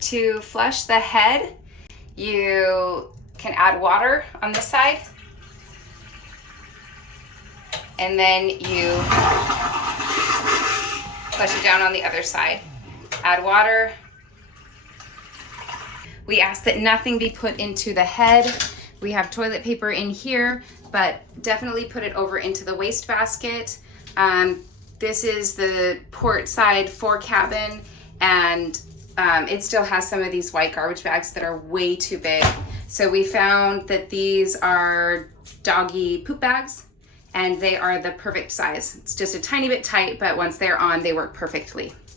To flush the head, you can add water on this side, and then you flush it down on the other side. Add water. We ask that nothing be put into the head. We have toilet paper in here, but definitely put it over into the wastebasket. This is the port side fore cabin, and it still has some of these white garbage bags that are way too big. So we found that these are doggy poop bags, and they are the perfect size. It's just a tiny bit tight, but once they're on, they work perfectly.